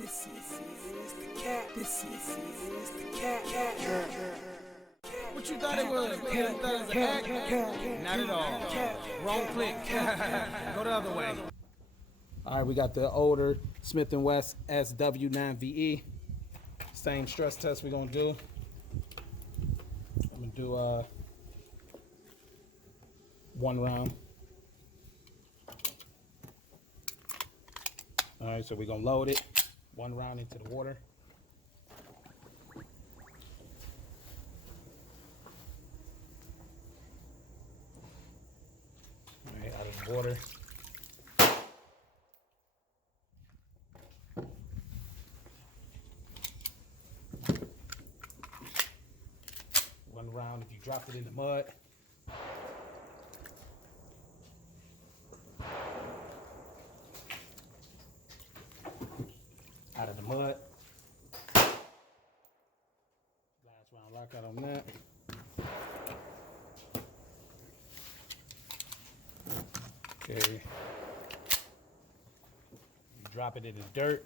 This is the cat. This is the cat. What you thought it was? Man, you thought it was an act? Not at all. Wrong click. Go the other way. All right, we got the older Smith & Wesson SW9VE. Same stress test we're gonna do. I'm gonna do one round. All right, so we're gonna load it one round into the water. All right, out of the water. One round if you dropped it in the mud. Out of the mud. Last round lockout on that. Okay. You drop it in the dirt.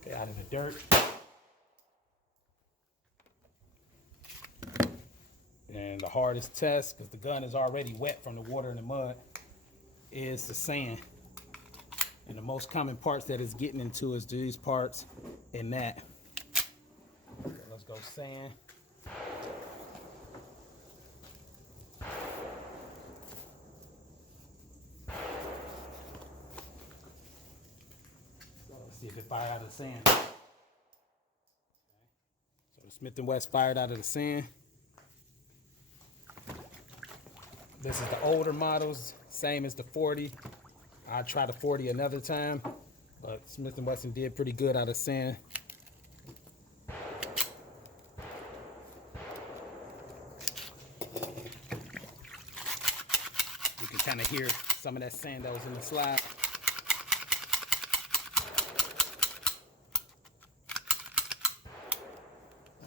Okay, out of the dirt. And the hardest test, because the gun is already wet from the water and the mud, is the sand. And the most common parts that it's getting into is these parts and that. So let's go sand. So let's see if it fired out of the sand. Okay. So the Smith & Wesson fired out of the sand. This is the older models, same as the 40. I'll try the 40 another time, but Smith & Wesson did pretty good out of sand. You can kind of hear some of that sand that was in the slide.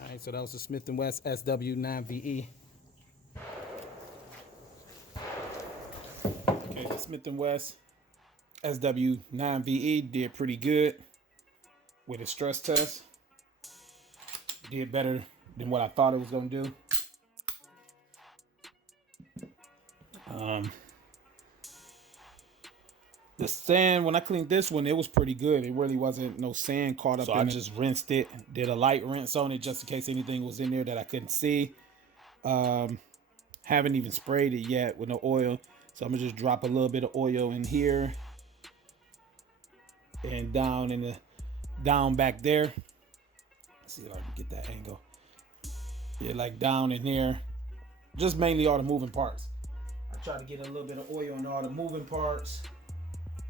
All right, so that was the Smith & Wesson SW9VE. Okay, the Smith & Wesson SW9VE did pretty good with a stress test. Did better than what I thought it was going to do. The sand, when I cleaned this one, it was pretty good. It really wasn't no sand caught up in it. So I just rinsed it, did a light rinse on it just in case anything was in there that I couldn't see. Haven't even sprayed it yet with no oil. So I'm gonna just drop a little bit of oil in here and down back there. Let's see if I can get that angle. Yeah, like down in there. Just mainly all the moving parts. I try to get a little bit of oil on all the moving parts.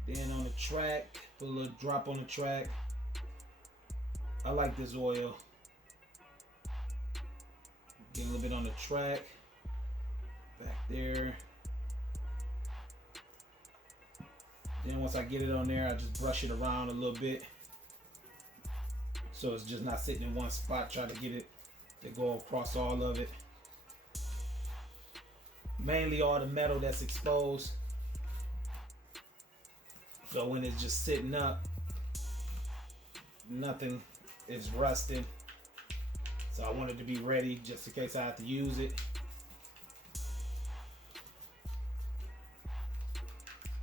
Then on the track, put a little drop on the track. I like this oil. Get a little bit on the track. Back there. Then once I get it on there, I just brush it around a little bit. So it's just not sitting in one spot. Try to get it to go across all of it. Mainly all the metal that's exposed. So when it's just sitting up, nothing is rusted. So I want it to be ready just in case I have to use it.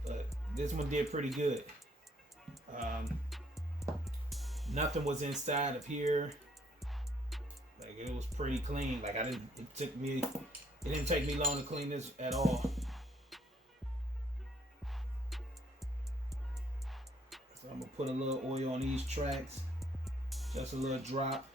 But this one did pretty good. Nothing was inside of here. Like it was pretty clean. Like it didn't take me long to clean this at all. So I'm gonna put a little oil on these tracks. Just a little drop.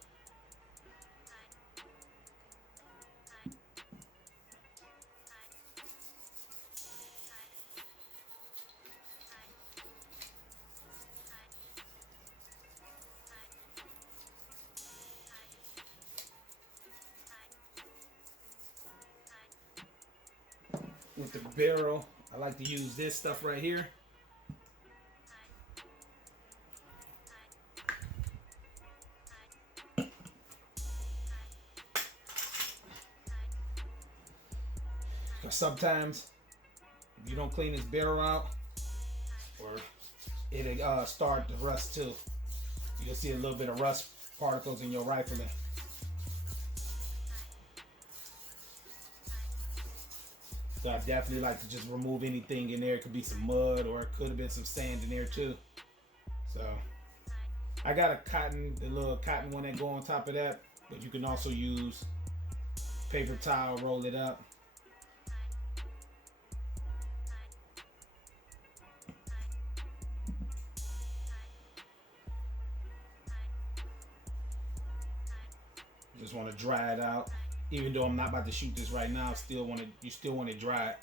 With the barrel, I like to use this stuff right here. Because sometimes if you don't clean this barrel out, or it'll start to rust too. You'll see a little bit of rust particles in your rifling. So I definitely like to just remove anything in there. It could be some mud, or it could have been some sand in there too. So I got a the little cotton one that go on top of that, but you can also use paper towel, roll it up. Just want to dry it out. Even though I'm not about to shoot this right now, you still want to dry it.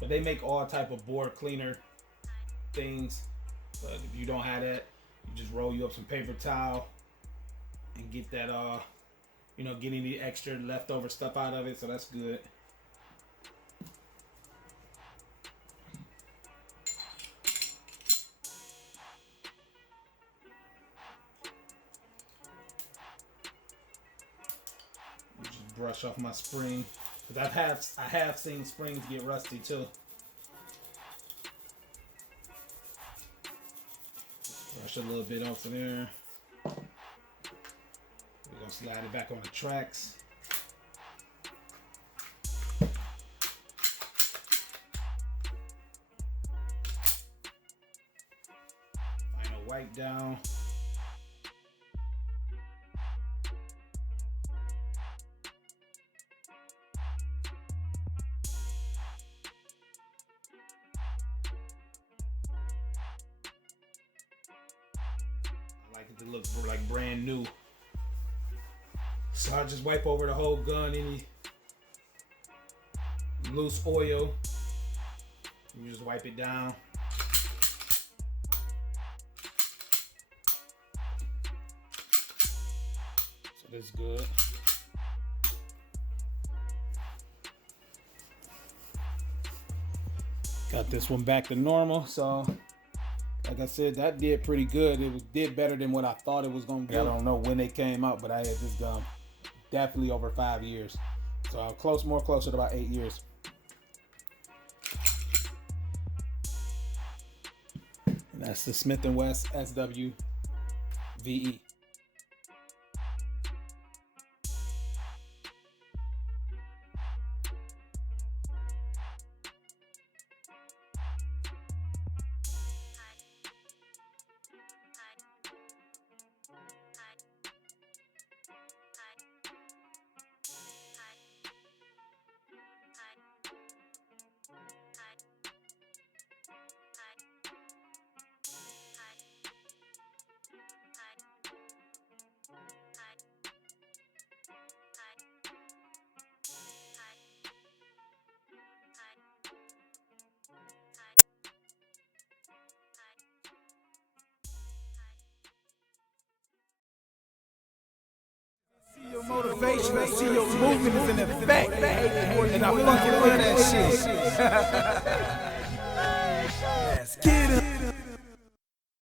But they make all type of bore cleaner things. But if you don't have that, you just roll you up some paper towel and get that get any extra leftover stuff out of it, so that's good. Just brush off my spring, because I have seen springs get rusty too. Brush a little bit off of there. We're gonna slide it back on the tracks. Final wipe down. I like it to look like brand new. So I just wipe over the whole gun, any loose oil. You just wipe it down. So that's good. Got this one back to normal, so like I said, that did pretty good. It did better than what I thought it was gonna do. I don't know when they came out, but I had this gun definitely over 5 years. So I'm more closer to about 8 years. And that's the Smith & Wesson SW9VE. Your motivation, I see your movement is in effect, and I fucking love that shit.